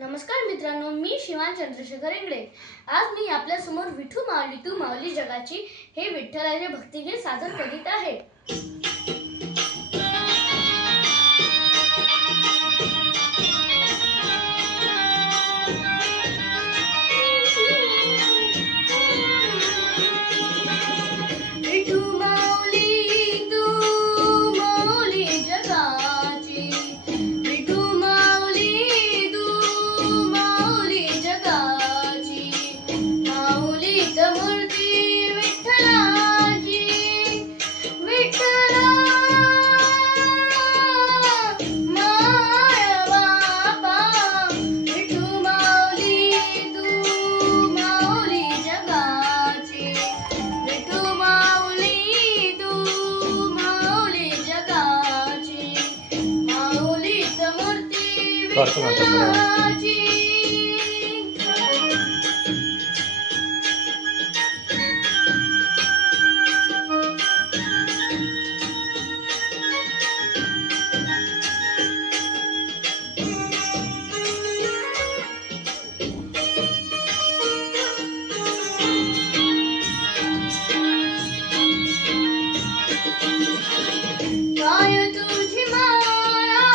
नमस्कार मित्रांनो, मी शिवान चंद्रशेखर इंगळे. आज मी आपल्या समोर विठू माऊली तू माऊली जगाची हे विठ्ठलाचे भक्तिगीत सादर करीत आहे. विठू माऊली तू माऊली जगाची, विठू माऊली तू माऊली जगाची, माऊलीत मूर्ती विठ्ठलाची, विठ्ठला माय बापा, विठू माऊली तू माऊली जगाची, विठू माऊली तू माऊली जगाची, माऊलीत मूर्ती विठ्ठलाची. काय तुझी माया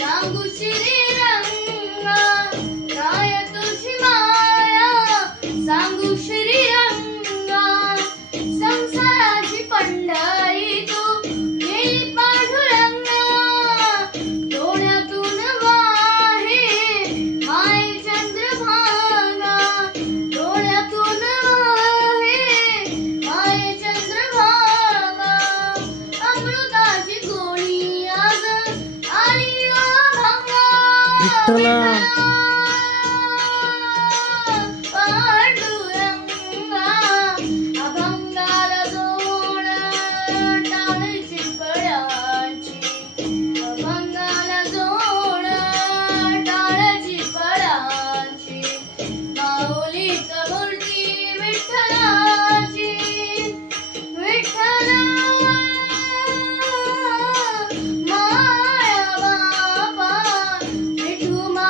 सांगू श्रीरंगा, काय तुझी माया सांगू श्रीरंगा, संसाराची पंढरी तू गेली पांडुरंगा, डोळ्यातून वाहे माय चंद्रभागा, डोळ्यातून वाहे माय चंद्रभागा, अमृताची गोळी आज आली अभंगा, विठ्ठला पांडुरंगा, अभंगाला जोड टाळची फळाची, अभंगाला जोड टाळची फळाची, माऊलीत मूर्ती विठ्ठलाची, विठ्ठला माय बापा, विठू मा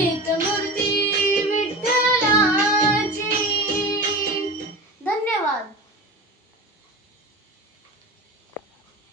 गीत